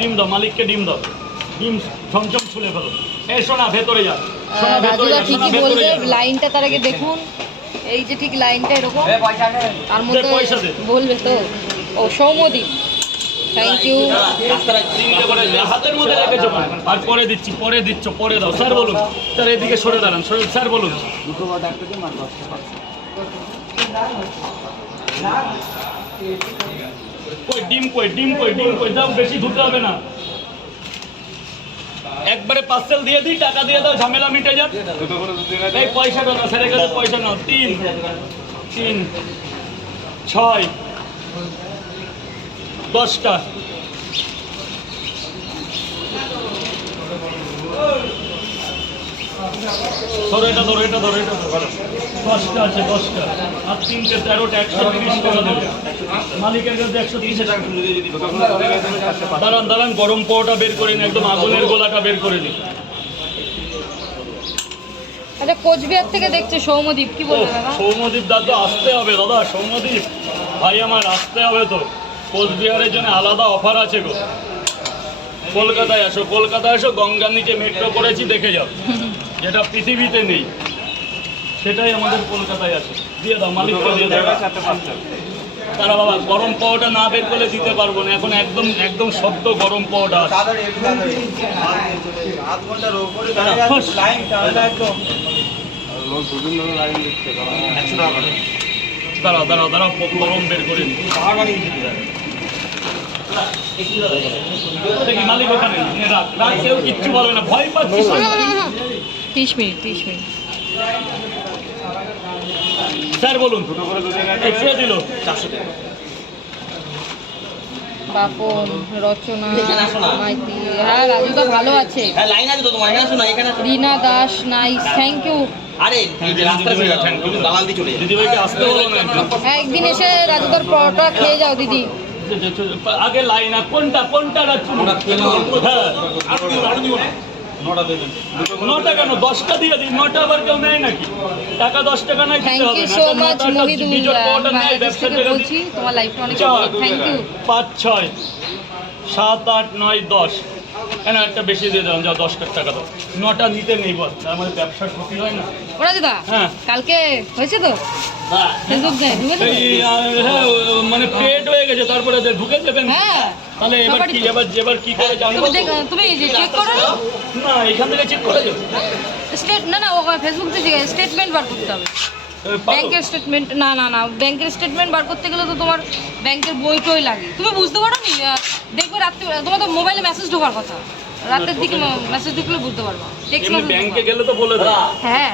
ডিম দাও, মালিককে ডিম দাও, ডিম ছমছম ছুলে ফেলো। এই শোনা ভেতরে যা, শোনা ভেতরে যা, শোনা ভেতরে যা। লাইনটা তার আগে দেখুন, এই যে ঠিক লাইনটা এরকম, তার মধ্যে পয়সা দে। বলবে তো। ও সৌমদীপ, থ্যাংক ইউ। তিনটে করে হাতের মধ্যে রেখেছো, আর পরে দিচ্ছি, পরে দিচ্ছ, পরে দাও। স্যার বলুন, স্যার এদিকে সরে দাঁড়ান, স্যার বলুন। কই ডিম, কই ডিম, কই ডিম, কই দাও, বেশি ধুতে হবে না। একবারে পার্সেল দিয়ে দিই, টাকা দিয়ে দাও, ঝামেলা মিটে যাক। এই পয়সাটা না, স্যারের কাছে পয়সা নাও। 3 3 6 10টা। ধরো এটা, ধরো এটা, ধরো এটা, ধরো 10টা আছে, 10টা আর 3টে 13টা 130 টাকা দেবে মালিকের কাছে। 130 টাকা দাঁড়ান দাঁড়ান, গরম পাওয়াটা বের করে নিন, একদম আগুনের গোলাটা বের করে নিন। আচ্ছা, কোচবিহার থেকে দেখছে সৌমদীপ, কি বলবে দাদা? সৌমদীপ দাদা আসতে হবে, দাদা সৌমদীপ ভাই আমার আসতে হবে তো। কোচবিহারের জন্য আলাদা অফার আছে গো। কলকাতায় আসো, কলকাতায় আসো, গঙ্গার নিচে মেট্রো করেছি, দেখে যাও, যেটা পৃথিবীতে নেই সেটাই আমাদের কলকাতায় আছে। দিয়ে দাও, মালিককে দিয়ে দাও। তারা বাবা গরম পাওয়াটা না বের করলে দিতে পারবো না, এখন একদম একদম সদ্য গরম পাওয়াটা আছে। দাঁড়াও দাঁড়াও দাঁড়াও, গরম বের করে নি। দেখি মালিক ওখানে, রাখ রাখ, কেউ কিচ্ছু বলবে না, ভয় পাচ্ছিস? 30 মিনিট, 30 মিনিট। স্যার বলুন, কে দিল? বাপন, রচনা মাইতি, হ্যাঁ রাজুদা ভালো আছে। লাইন আছে তো তোমার এখানে, শোনা এখানে। রিনা দাস, নাইস, থ্যাংক ইউ। আরে রাস্তা দালাল দিয়ে চলে দিদিভাইকে আসতে বলো না। হ্যাঁ, একদিন এসে রাজুদার পরোটা খেয়ে যাও দিদি। আগে লাইন, কোনটা কোনটা রাখছো? হ্যাঁ, নটা কেন, 10টা দিয়ে দিই। 9টা আবার কেউ নেয় নাকি? টাকা 10 টাকা নাই, thank you so much Mohidul, Bangladesh থেকে বলছি, তোমার লাইফটা অনেক ভালো, থ্যাংক ইউ। 5 6 7 8 9 10, কেন একটা বেশি দিয়ে দিলাম, যাও 10 টাকা দাও। 9টা নিতে নেই বল, আমাদের ব্যবসার ক্ষতি হয় না। ও রাজুদা, হ্যাঁ। কালকে হয়েছে তো ফেসবুক দিয়ে ঢুকেছে? হ্যাঁ, মানে পেড হয়ে গেছে, তারপরে ঢুকে যাবেন। হ্যাঁ, তাহলে এবার কি, এবার কি করে জানবো? তুমি চেক করো না, এখান থেকে চেক করে যাবে। না না, ও ফেসবুক থেকে স্টেটমেন্ট বার করতে হবে, ব্যাংকের স্টেটমেন্ট। না না না, ব্যাংকের স্টেটমেন্ট বার করতে গেলে তো তোমার ব্যাংকের বইটই লাগে। তুমি বুঝতে পারো নি? দেখবে রাত্রে তোমার তো মোবাইলে মেসেজ ঢোকার কথা, রাতের দিকে মেসেজ ঢুকলে বুঝতে পারবো। টেক্সট মেসেজ ব্যাংকে গেলে তো বলে দাও। হ্যাঁ।